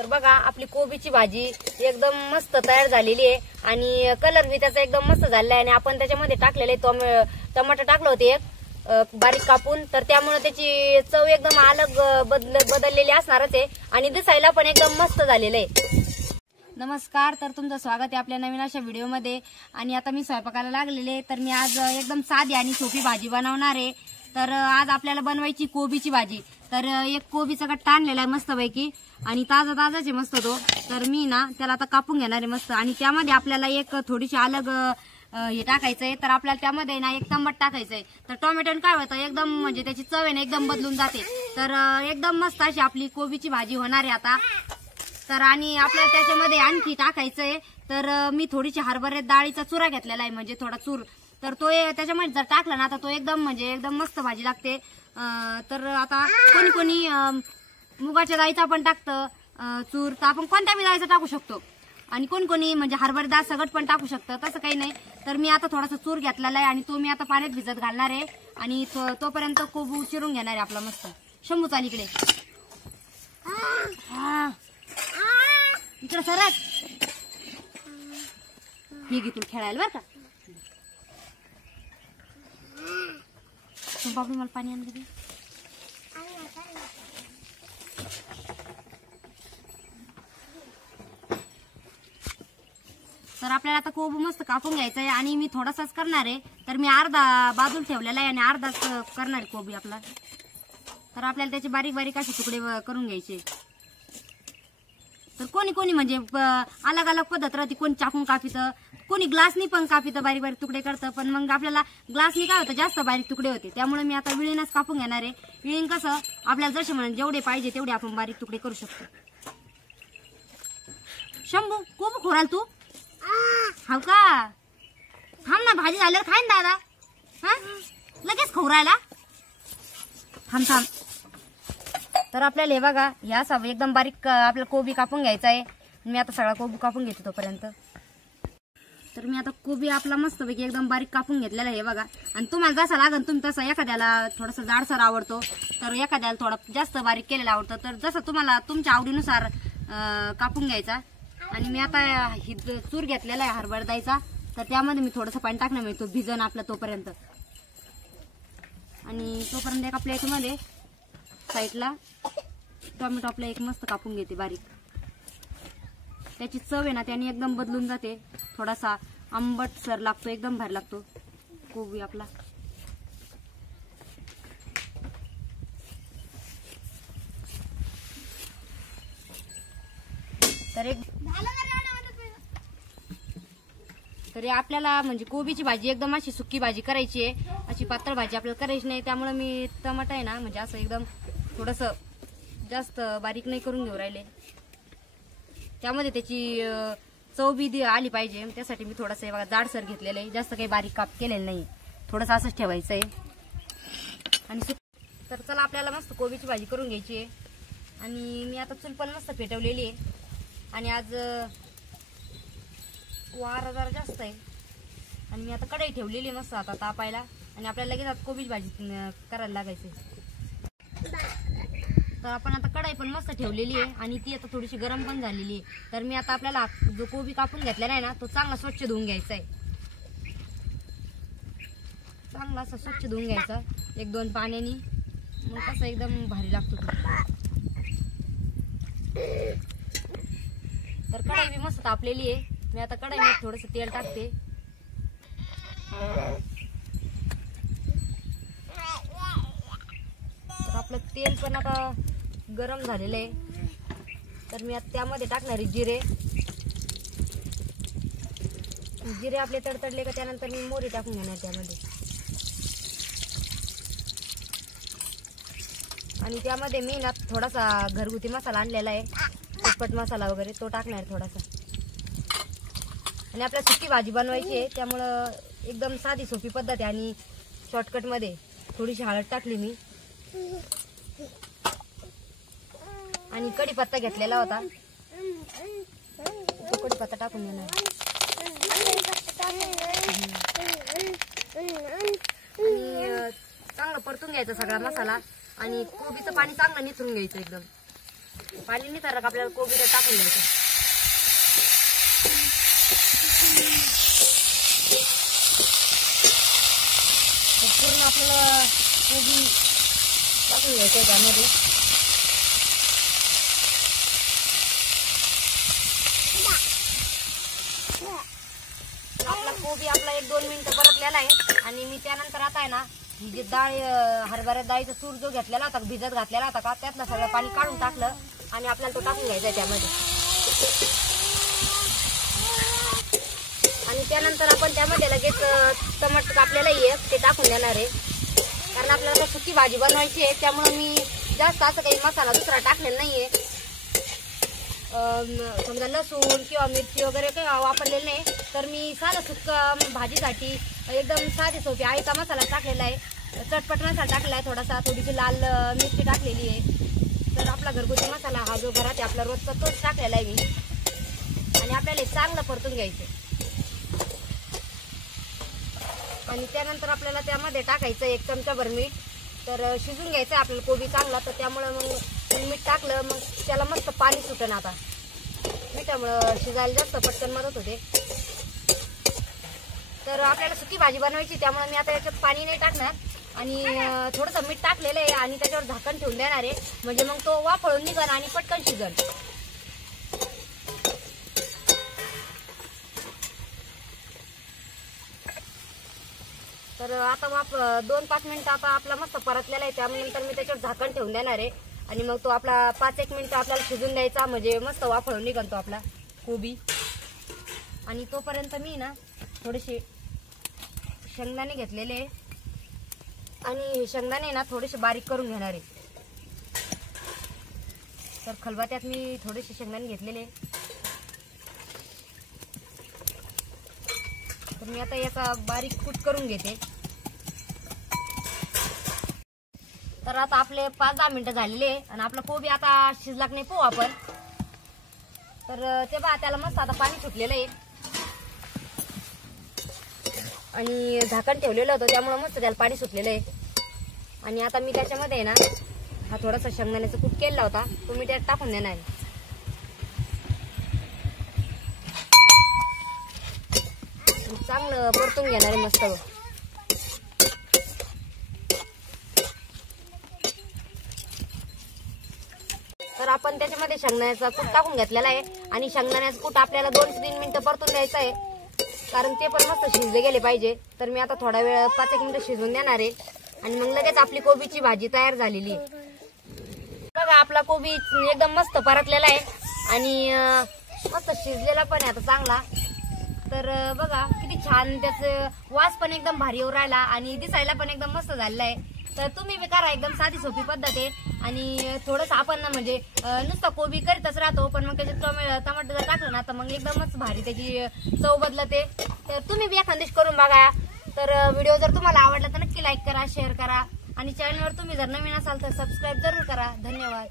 तर बघा आपली कोबीची भाजी एकदम मस्त तयार झालेली आहे आणि कलर बी त्याचा एकदम मस्त झालेला आहे आणि आपण त्याच्यामध्ये टाकलेले टमाटर टाकलं होते एक बारीक कापून, तर त्यामुळे त्याची चव एकदम अलग बदललेली असणारच आहे आणि दिसायला पण एकदम मस्त झालेलं आहे। नमस्कार, तर तुमचं स्वागत आहे आपल्या नवीन अशा व्हिडिओमध्ये। आणि आता मी स्वयंपाकाला लागलेले, तर मी आज एकदम साधी आणि सोपी भाजी बनवणार आहे। तर आज आपल्याला बनवायची कोबीची भाजी। तर एक कोबीचा गट्टा आणलेला आहे मस्तपैकी आणि ताजा ताजाच आहे मस्त तो। तर मी ना त्याला आता कापून घेणार आहे मस्त आणि त्यामध्ये आपल्याला एक थोडीशी अलग हे टाकायचंय। तर आपल्याला त्यामध्ये ना एक टमाटर टाकायचंय। तर टोमॅटो काय होतं एकदम म्हणजे त्याची चव आहे ना एकदम बदलून जाते। तर एकदम मस्त अशी आपली कोबीची भाजी होणार आहे आता। तर आणि आपल्याला त्याच्यामध्ये आणखी टाकायचंय, तर मी थोडीशी हरभरा डाळीचा चुरा घेतलेला आहे म्हणजे थोडा चूर। तर तो त्याच्यामध्ये जर टाकला ना तर तो एकदम म्हणजे एकदम मस्त भाजी लागते। तर आता कोणी कोणी मुगाच्या डाळीचा पण टाकतं चूर, तर आपण कोणत्या बी डाळीचा टाकू शकतो आणि कोण कोणी म्हणजे हरभरा डाळ सगळं पण टाकू शकतं, तसं काही नाही। तर मी आता थोडासा चूर घेतलेला आहे आणि तो मी आता पाण्यात भिजत घालणार आहे आणि तोपर्यंत कोबू चिरून घेणार आहे आपला मस्त। शंभू चाल इकडे, इकडे सरक, हे घे तुला खेळायला बरं का। बाबू मला पाणी आण दे। तर आपल्याला आता कोबू मस्त कापून घ्यायचा आहे आणि मी थोडासाच करणार आहे। तर मी अर्धा बाजूला ठेवलेला आहे आणि अर्धाच करणार आहे कोबी आपला। तर आपल्याला त्याचे बारीक बारीक असे तुकडे करून घ्यायचे। तर कोणी कोणी म्हणजे अलग अलग पद्धत राहते, कोणी चाकून कापितं, कोणी ग्लासनी पण कापितं, बारीक बारीक तुकडे करतं। पण मग आपल्याला ग्लासनी काय होतं जास्त बारीक तुकडे होते, त्यामुळे मी आता विळीनच कापून घेणार आहे। विळीन कसं आपल्याला जसे म्हणून जेवढे पाहिजे तेवढे आपण बारीक तुकडे करू शकतो। शंभू कोबू खोराल तू हाव का? थांब ना, भाजी झाल्यावर खाईन दादा। हा लगेच खोरायला थांब थांब। तर आपल्याला हे बघा हे असं एकदम बारीक आपल्याला कोबी कापून घ्यायचा आहे। मी आता सगळा कोबी कापून घेते तोपर्यंत। तर मी आता कोबी आपला मस्तपैकी एकदम बारीक कापून घेतलेला आहे बघा। आणि तुम्हाला जसा लागेल तुम्ही तसं, एखाद्याला थोडासा जाडसर आवडतो तर एखाद्याला थोडा जास्त बारीक केलेला आवडतं, तर जसं तुम्हाला तुमच्या आवडीनुसार कापून घ्यायचा। आणि मी आता ही चूर घेतलेला आहे हरभरा डाळीचा, तर त्यामध्ये मी थोडंसं पाणी टाकणार म्हणजे तो भिजन आपला तोपर्यंत। आणि तोपर्यंत एका प्लेटमध्ये साईडला टोमॅटो आपला एक मस्त कापून घेते बारीक। त्याची चव आहे ना त्याने एकदम बदलून जाते, थोडासा आंबट सर लागतो, एकदम भारी लागतो कोबी आपला। तर आपल्याला म्हणजे कोबीची भाजी एकदम अशी सुकी भाजी करायची आहे, अशी पातळ भाजी आपल्याला करायची नाही। त्यामुळे मी टमाटर आहे ना म्हणजे असं एकदम थोडस जास्त बारीक नाही करून घेऊ राहिले, त्यामध्ये त्याची चव बी आली पाहिजे, त्यासाठी मी थोडंसं बघा जाडसर घेतलेलं आहे, जास्त काही बारीक काप केलेलं नाही, थोडंसं असंच ठेवायचं आहे। आणि तर चला आपल्याला मस्त कोबीची भाजी करून घ्यायची आहे। आणि मी आता चूल पण मस्त पेटवलेली आहे आणि आज वारा जरा जास्त आहे आणि मी आता कढई ठेवलेली आहे मस्त आता तापायला आणि आपल्याला लगेच आता कोबीची भाजी करायला लागायची। तर आपण आता कढई पण मस्त ठेवलेली आहे आणि ती आता थोडीशी गरम पण झालेली आहे। तर मी आता आपल्याला जो कोबी कापून घेतलेला आहे ना तो चांगला स्वच्छ धुवून घ्यायचा आहे, चांगला असं स्वच्छ धुवून घ्यायचा 1-2 पाण्यानी, मग कसं एकदम भारी लागतो तो। तर कढई बी मस्त तापलेली आहे, मी आता कढईमध्ये थोडंसं तेल टाकते। तर आपलं तेल पण आता गरम झालेलं आहे, तर मी आता त्यामध्ये टाकणार जिरे। जिरे आपले तडतडले का त्यानंतर मी मोहरी टाकून घेणार त्यामध्ये आणि त्यामध्ये मी ना थोडासा घरगुती मसाला आणलेला आहे, चटपट मसाला वगैरे तो टाकणार थोडासा। आणि आपल्याला सुकी भाजी बनवायची आहे त्यामुळं एकदम साधी सोपी पद्धत आहे आणि शॉर्टकट मध्ये थोडीशी हळद टाकली मी आणि कढीपत्ता घेतलेला होता, तो कढीपत्ता टाकून देणार आणि चांगलं परतून घ्यायचा सगळा मसाला आणि कोबीचं पाणी चांगलं निथरून घ्यायचं एकदम। पाणी नाही तर आपल्याला कोबी तर टाकून द्यायचं. पूर्ण आपल्याला कोबी टाकून घ्यायचं त्यामध्ये. आपला कोबी आपला 1-2 मिनिटं परतलेला आहे आणि मी त्यानंतर आता आहे ना ही जी डाळ हरभऱ्या डाळीचा चूर जो घेतलेला होता भिजत घातलेला होता का त्यातलं सगळं पाणी काढून टाकलं आणि आपल्याला तो टाकून घ्यायचा त्यामध्ये. आणि त्यानंतर आपण त्यामध्ये लगेच टमाटर कापलेलं आहे ते टाकून देणार आहे, कारण आपल्याला सुकी भाजी बनवायची आहे. त्यामुळे मी जास्त असं काही मसाला दुसरा टाकलेला नाहीये. समजा लसूण किंवा मिरची वगैरे काही वापरलेलं नाही, तर मी साधा सुक्का भाजीसाठी एकदम साधी सोपी आयता मसाला टाकलेला आहे. चटपट मसाला टाकलेला आहे, थोडीशी लाल मिरची टाकलेली आहे. तर आपला घरगुती मसाला हा जो घरात आहे आपला रोजचा तोच टाकलेला आहे मी. आणि आपल्याला चांगलं परतून घ्यायचं आणि त्यानंतर आपल्याला त्यामध्ये टाकायचं 1 चमचाभर मीठ. तर शिजून घ्यायचं आपल्याला कोबी चांगला, तर त्यामुळे मग मीठ टाकलं मग त्याला मस्त पाणी सुटन. आता मिठामुळं शिजायला जास्त पटकन मदत होते. तर आपल्याला सुकी भाजी बनवायची त्यामुळे मी आता याच्यात पाणी नाही टाकणार आणि थोडंसं मीठ टाकलेलं आहे आणि त्याच्यावर झाकण ठेवून देणार आहे, म्हणजे मग तो वाफळून निघन आणि पटकन शिजन. तर आता 2-5 मिनिटं आता आपला मस्त परतलेला आहे, त्यामुळे नंतर मी त्याच्यावर झाकण ठेवून देणार आहे आणि मग तो आपला 5-1 मिनिटं आपल्याला शिजून द्यायचा, म्हणजे मस्त वाफळून निघतो आपला कोबी. आणि तोपर्यंत मी ना थोडेसे शेंगदाणे घेतलेले आणि शेंगदाणे ना थोडेसे बारीक करून घेणार आहे. तर खलबत्त्यात मी थोडेसे शेंगदाणे घेतलेले. तर मी आता याचा बारीक कूट करून घेते. तर आता आपले 5-10 मिनिटं झालेले आणि आपला कोबी आता शिजला की नाही पाहू आपण. तर ते बघा त्याला मस्त आता पाणी सुटलेलं आहे आणि झाकण ठेवलेलं होतं त्यामुळे मस्त त्याला पाणी सुटलेलं आहे. आणि आता मी त्याच्यामध्ये आहे ना हा थोडासा शेंगदाण्याचा कूट केलेला होता तो मी त्यात टाकून देणार आहे. चांगलं परतून घेणार आहे मस्त. तर आपण त्याच्यामध्ये शेंगदाण्याचा कूट टाकून घेतलेला आहे आणि शेंगदाण्याचा कूट आपल्याला 2-3 मिनिटं परतून द्यायचं आहे, कारण ते पण मस्त शिजले गेले पाहिजे. तर मी आता थोडा वेळ 5-1 मिनिटं शिजवून देणार आहे आणि मग लगेच आपली कोबीची भाजी तयार झालेली आहे. बघा आपला कोबी एकदम मस्त परतलेला आहे आणि मस्त शिजलेला पण आहे आता चांगला. तर बघा किती छान त्याचं वास पण एकदम भारी येऊ राहिला आणि दिसायला पण एकदम मस्त झालेला आहे. तर तुम्ही बी करा, एकदम साधी सोपी पद्धत आहे. आणि थोडंसं आपण ना म्हणजे नुसतं कोबी करीतच राहतो, पण मग त्याच्यात टमाटर जर टाकलं ना तर मग एकदमच भारी त्याची चव बदलते. तर तुम्ही बी एखाद्या करून बघा. तर व्हिडिओ जर तुम्हाला आवडला तर नक्की लाईक करा, शेअर करा आणि चॅनलवर तुम्ही जर नवीन असाल तर सबस्क्राईब जरूर करा. धन्यवाद.